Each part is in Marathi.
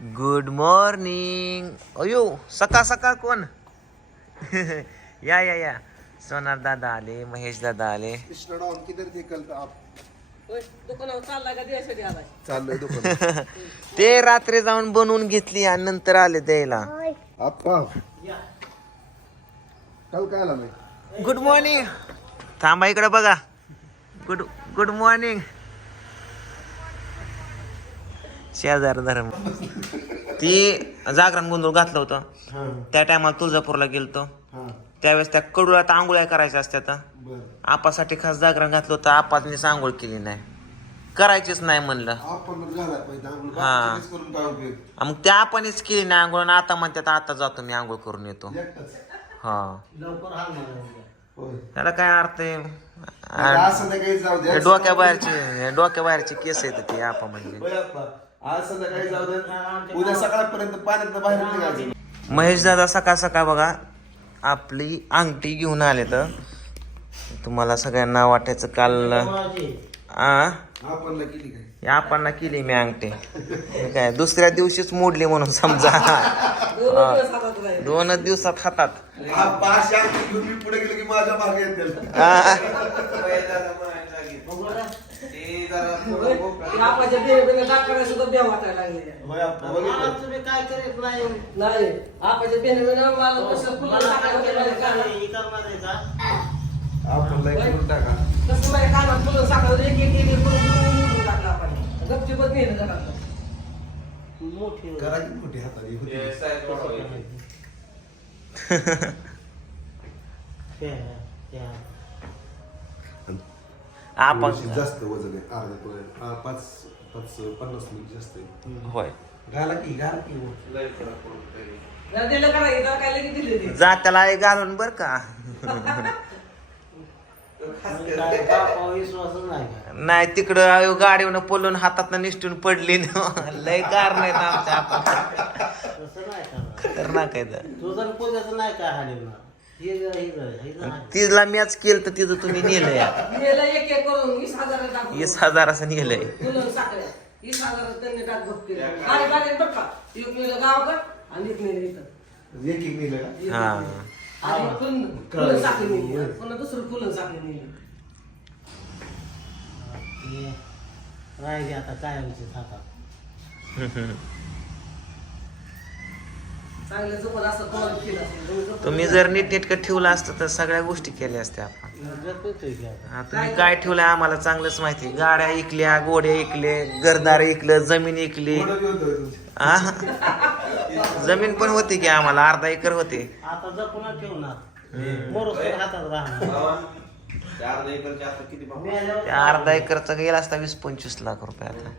गुड मॉर्निंग अयो सकाळ सकाळ कोण या या या सोनार दादा आले महेश दादा आले कृष्ण डॉन किधर थे कल आप दुकानावर चालला का द्यायसाठी आलाय चाललोय दुकान. ते रात्री जाऊन बनवून घेतली आणि नंतर आले द्यायला. आप्पा. काल काय आला नाही गुड मॉर्निंग थांबा इकडे बघा. गुड गुड मॉर्निंग शेजार धर्म. ती जागरण गोंधळ घातलं होतं. त्या टायमाला तुळजापूरला गेलतो. हा. त्यावेळेस त्या कडुला तर आंघोळ्या करायच्या असत्यात. बर. आपासाठी खास जागरण घातलं होतं. आपाने आंघोळ केली नाही. करायचीच नाही म्हणलं. हा. बाकीचं करून काय उपयोग? मग त्या आपणच केली नाही आंघोळ. आणि आता म्हणतात आता जातो मी आंघोळ करून येतो. हा. त्याला काय अर्थ आहे? डोक्या बाहेरचे डोक्या बाहेरची केस येते ती आपा म्हणजे. आज संध्याकाळी जाऊ दे उद्या सकाळपर्यंत पाण्यात बाहेर निघायचं. महेश दादा सकाळ सकाळ बघा आपली अंगठी घेऊन आले तर. तुम्हाला सगळ्यांना वाटायचं काल आ? आपण केली काय? या आपण केली मी अंगठी. काय दुसऱ्या दिवशीच मोडली म्हणून समजा. दोनच दिवसात हातात. हा पाच शांत घेऊन मी पुढे गेलो की? माझ्या मागे येतील आ, आपल्या बेन डाक्टर सुद्धा ब्या वाटायला लागले होय आप्पा बघितलं. तुम्ही काय करीत नाही नाही मला कसं फुलं मला साखर काय वगैरे काढा. हे करणार आहे का आपण लय करून टाका? कसं माझ्या कानात फुलं साखर एक एक एक एक करून करून मोडून टाकलं आपण. नेलं मोठी मोठी हाताने होती. जास्त वजन आहे अर्धा पाच पाच पन्नास मिनिट जास्त आहे होय घाला की घाला की जरा दिलं का नाही जरा काय लगेच दिले ते जात्याला आई घालून बर का काय बापावर विश्वासच नाही का? नाही तिकडं आयो गाडीवर पळून हातात निष्ठून पडली न. लय कार नाहीत आमच्या. आपण तसं नाही करणार. खतरनाक आहे तर. तुझं पूजाचं नाही काय हालिवणार हे ज- हे ज- हे ज- तिला मॅच केलं तर तिथं तुम्ही नेलंय. दिलं एक एक करून वीस हजार टाकून वीस हजार असं नेलंय. फुलं साखर वीस हजार त्यांनी टाक गप केलं. गाडी गाडी बघ का? एक नेलं गावकर आणि एक नेलं इथं. एक एक नेलं का? एक हा. नेलं. आणि फुलं फुलं साखर नेली. पुन्हा दुसरं फुलं साखर नेली. राहिले आता कायमचे हातात चांगलं जपत असतं तुम्हाला केलं असेल. तुम्ही जर नीटनेटकं ठेवलं असतं तर सगळ्या गोष्टी केल्या असत्या आपण जपतोय की आता हा, तुम्ही काय ठेवलंय आम्हाला चांगलंच माहिती. गाड्या ऐकल्या गोड्या ऐकले घरदार ऐकलं जमीन ऐकली. हा? जमीन पण होती की आम्हाला अर्धा एकर होते. आता जपून ठेवणार मोरस हातात राहणार. मेल्यावर त्या अर्धा एकरचा गेला असता वीस पंचवीस लाख रुपये आता.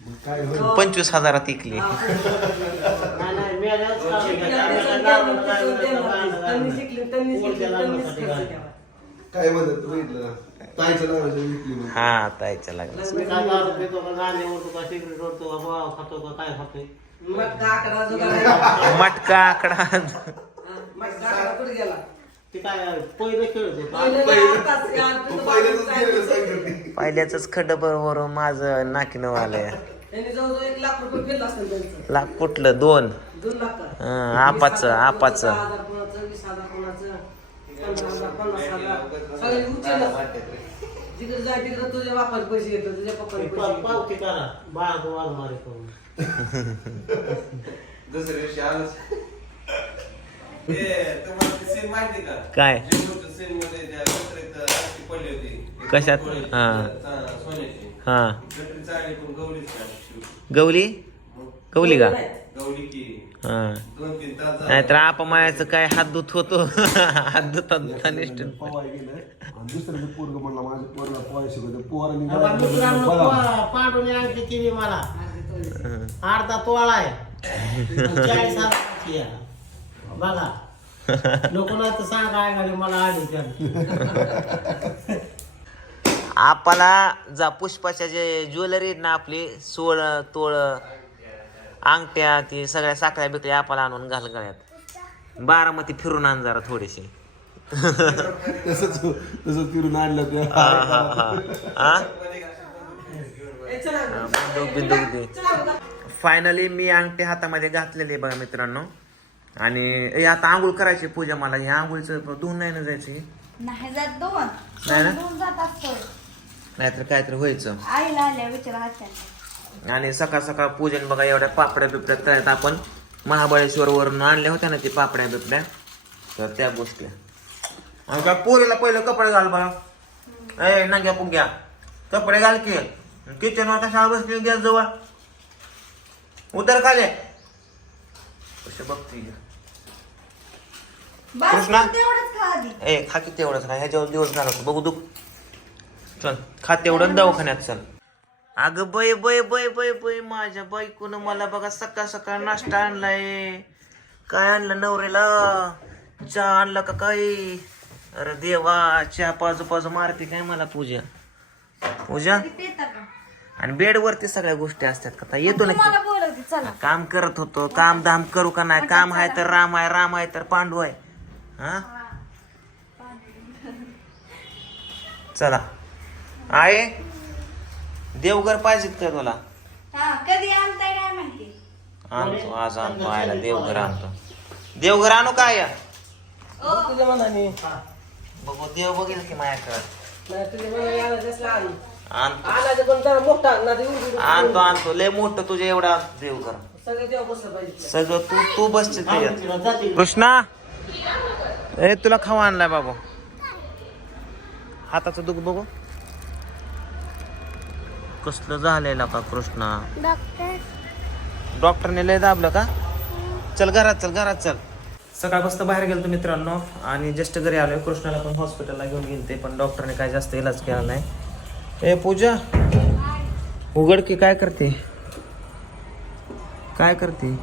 मग काय होईल? पंचवीस हजारात इकली. त्यांनी शिकली, लावलं, त्यांनी. शिकली, त्यांनीच खर्च. केला. काय म्हणत तू बघितलं ना ताईच्या नावाचं विकली म्हणून. हा ताईच्या लागला का मग आकडा जो मटका आकडा. मग का आकडा कुठे गेला? पहिले नाही, पहिल्याच खड्ड बरोबर माझं नाकीनं आलंय. त्यांनी जवळजवळ एक लाख रुपये फेल असेल त्यांचं लाख कुठलं दोन दोन लाख हं, आपाचं, आपाचं. दहा हजार कोणाचं वीस हजार कोणाचं पंधरा हजार पन्नास हजार सगळे उचलच जिकडे जाय तिकडे तुझ्या बापाचे पैसे घेतो तुझ्या पप्पाचे पैसे पा- घेतो. पावती करा बाळाचं वाघमारे करून दुसऱ्या दिवशी आलोच. ते तुम्हाला ती scene माहिती का? काय जीवनाच्या scene मध्ये त्या गटरीत अशी पडली होती. एक कशात? हा. सोन्याची. हा. गवली? गवली का? गौरी की. हा. दोन तीन तास झाले. नाहीतर अपमानाचं काय हात धुत होतो. हात धुता धुता पोरग म्हणला पोरला पोहाय शिकवतो पोरांनी पांडूने आणखी केली मला. अर्धा तोळा आहे. बघा. नाही तर सांगा आहे मला आली. आपला जा पुष्पाच्या जे ज्वेलरी आहेत ना आपली सोळ तोळ अंगठ्या ती सगळ्या साखळ्या बिकळ्या आपल्याला आणून घाल गळ्यात बारामती फिरून आण जरा थोडीशी. तसंच तसंच फिरून आणलं ते. हा हा हा. हा. बंदूक बिंदूक दे. फायनली मी अंगठी हातामध्ये घातलेली आहे बघा मित्रांनो. आणि ए, आता आंघोळ करायची पूजा मला. हे आंघोळीचं धुवून नाही ना जायची नाही जात दोन. नाही ना? दोन जात असतो. नाहीतर व्हायचं. आईला आल्या विचारा हाच्या आणि सकाळ सकाळ पूजन बघा एवढ्या पापड्या बिपड्या तळ्यात आपण महाबळेश्वर वरून आणल्या होत्या ना ती पापड्या बिपड्या. तर त्या गोष्टी. आणि का पोरीला पहिलं कपडे घाल बघा ए नंग्या पुंग्या कपडे घाल की. किचन वर कशाला बसली गॅस जवळ. उतर खाले. कसे बघते बस कृष्णा? तेवढंच खा आधी. ए खा की तेवढंच खा. ह्याच्यावर दिवस घालवतो. बघू दुख. चल खा तेवढं दवाखान्यात चल. अगं बय बय बय बय बय माझ्या बायकोनं मला बघा सकाळ सकाळ नाश्ता आणलाय. काय आणलं नवऱ्याला? चहा आणला का काय? अरे देवा चहा पाजू पाजू मारते काय मला पूजा? पूजा? आणि बेडवरती सगळ्या गोष्टी असतात का आता येतो ना बोलवते चला. काम करत होतो. काम धाम करू का नाही? काम आहे तर राम आहे राम आहे तर पांडू आहे. हा? चला. आहे? देवघर पाहिजे का तुला? हा कधी आणताय काय माहिती? आणतो आज आणतो आयला देवघर आणतो. देवघर आणू काय तुझ्या मनाने. बघू देव बघेल की माझ्याकडे नाही तुझ्या मनाने आणायचं असलं आण. आणतो. आणायचं पण जरा मोठा आण, नाही तर एवढी- एवढी- आणतो आणतो. लय मोठं तुझ्या एवढा देवघर. सगळं तेव्हा बसलं पाहिजे सगळं तू तू बसते जाते. कृष्णा ए तुला खावा आणलाय बाबू. हाताचं दुख बघू. कसलं झालेलं का कृष्णा? डॉक्टर. डॉक्टरने लय दाबलं का? चल घरात चल घरात चल. सकाळपासून बाहेर गेलो मित्रांनो आणि जस्ट घरी आलोय. कृष्णाला पण हॉस्पिटलला घेऊन गेलते पण डॉक्टरने काय जास्त इलाज केला नाही. ए पूजा. उघड की काय करते? काय करते?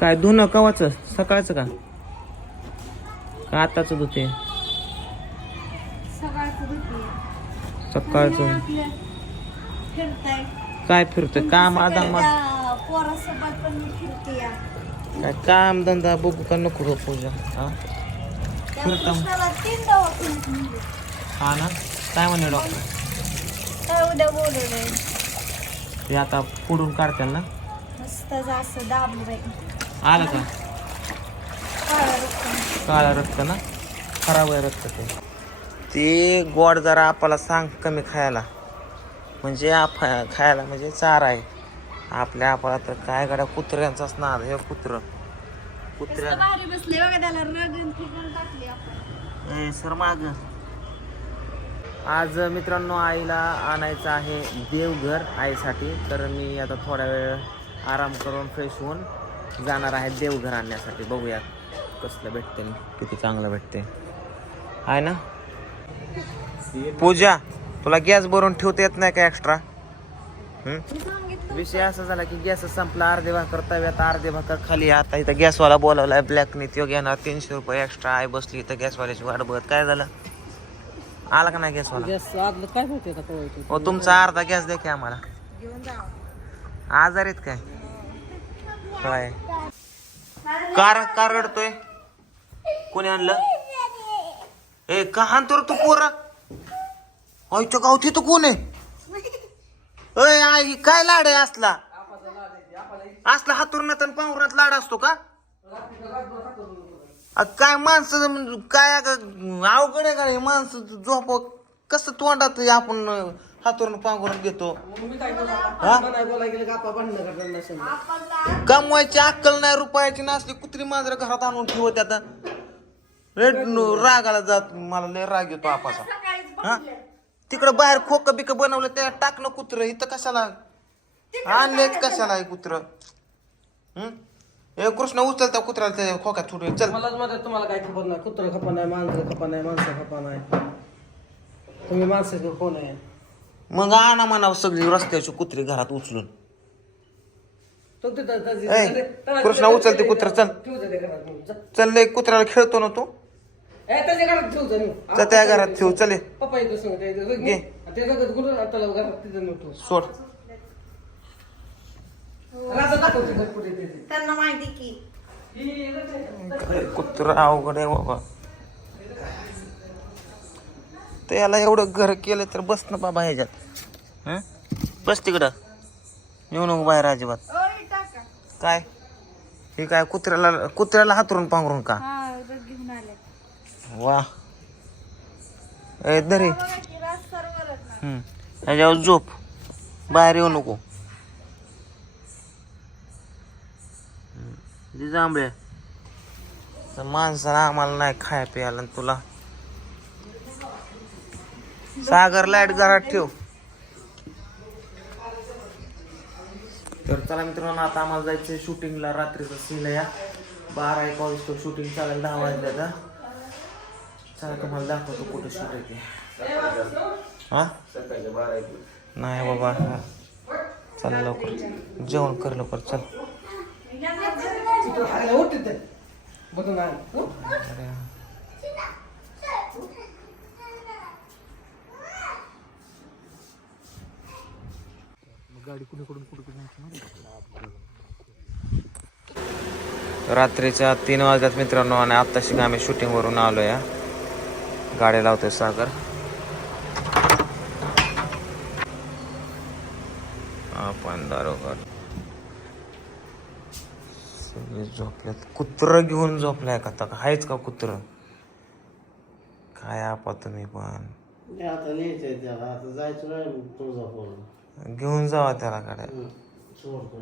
काय धुणं कवाच? सकाळचं का? का आताच धुते? सकाळचं. फिरताय काय फिरतोय? काम आदाम त्या पोरासोबत पण मी फिरते या. काय काम धंदा बघू का नको गं पूजा हा? त्या फिरता. कृष्णाला तीन दवाखान्यात नेले. हा ना? काय म्हणे डॉक्टर? काय उद्या बोलवलंय? ते आता पुढून काढतील ना? मस्त असं दाबलं बाई. आलं का? काळा रक्त. काळा रक्त ना? खराब आहे रक्त ते. ते गोड जरा आपल्याला सांग कमी खायला. म्हणजे आप खायला म्हणजे चारा आहे. आपल्या आपला तर काय गाड्या कुत्र्यांचाच नाद हे कुत्र. कुत्र्या सर माग. आज मित्रांनो आईला आणायचं आहे देवघर आईसाठी. तर मी आता थोडा वेळ आराम करून फ्रेश होऊन जाणार आहे देवघर आणण्यासाठी. बघूया कसलं भेटते किती चांगलं भेटते आहे ना? पूजा तुला गॅस भरून ठेवता येत नाही का एक्स्ट्रा विषय असा झाला की गॅस संपला अर्धे भाकर तव्यात अर्धे भाकर खाली. आता इथं गॅसवाला बोलावलाय ब्लॅकने तो घेणार तीनशे रुपये एक्स्ट्रा आहे बसली इथं गॅसवाल्याची वाट बघत. काय झालं? आला का नाही गॅसवाला? गॅस हो तुमचा अर्धा गॅस द्या की आम्हाला. आजारीत काय? काय कार कार रडतोय. कोणी आणलं? ए का हाणतो रे तू पोरा? आईच्या गावठी तू कोण आहे? अय आई काय लाड आहे असला? असला हातुरणात आणि पांघरुणात लाड असतो का? अ, काय माणसं म्हणजे काय अगं अवघड आहे का हे माणसं झोप कसं तोंडात हे आपण हातून पांघरून घेतो? हा? कमवायची अक्कल नाही रुपयाची नसली कुत्री मांजर घरात आणून ठेवत आता रेट रागाला जात मला लय राग येतो आपाचा हा? तिकडं बाहेर खोक बिक बनवलं त्या टाकणं कुत्र. इथं कशाला? आणले कशाला हे कुत्र? हम्म हे कृष्ण उचल त्या कुत्र्याला त्या खोक्यात थोडं. चल. मलाच तुम्हाला काय खबर नाही. कुत्र खपा नाही मांजर खपा नाही माणसं खपा नाही. तुम्ही माणसाचे कोण आहे? मग आणा म्हणावं सगळी रस्त्याची कुत्री घरात उचलून. तो तिथं- ए, कृष्णा उचल ते कुत्रं, चल. ठेवू दे त्या घरात नेऊन. जा. चल कुत्र्याला खेळतो ना तू. त्याच्या घरात. चल त्या घरात ठेव चले पप्पा येतो सांग त्या इथं. घे. घरात तिथं. सोड राजा दाखवते घर कुठे ते. त्यांना माहिती की ही येतच नाही. कुत्र अवघड आहे बाबा तर याला एवढं घर केलं तर बस ना बाबा ह्याच्यात हं? बस तिकडं येऊ नको बाहेर अजिबात ओय टाका काय हे काय कुत्र्याला कुत्र्याला हातरून पांघरून का हा वा. ए दरे झोप. बाहेर येऊ नको. हम्म. जांभळे तर माणसाला आम्हाला नाही खाया प्यायला तुला. सागर लाइट घरात ठेव. तर चला मित्रांनो आता आम्हाला जायचं शूटिंगला. रात्रीचं सीन या बारा एक वाजता शूटिंग चालेल दहा वाजल्याचा तर चला तुम्हाला दाखवतो कुठं शूट आहे ते. हा? नाही बाबा चल लवकर. जेवण कर लवकर चल. रात्रीच्या तीन वाजल्यात मित्रांनो आणि आत्ताशी आम्ही शूटिंग वरून आलो या गाडी लावतोय सागर. आपण दारोगर. सगळे झोपल्यात कुत्र घेऊन झोपलाय का? आता हायच का कुत्र? काय आपा तुम्ही पण. ते आता न्यायचंय त्याला. आता जायचं नाही तुळजापूर घेऊन जावा त्याला गाड्या. सोडतो.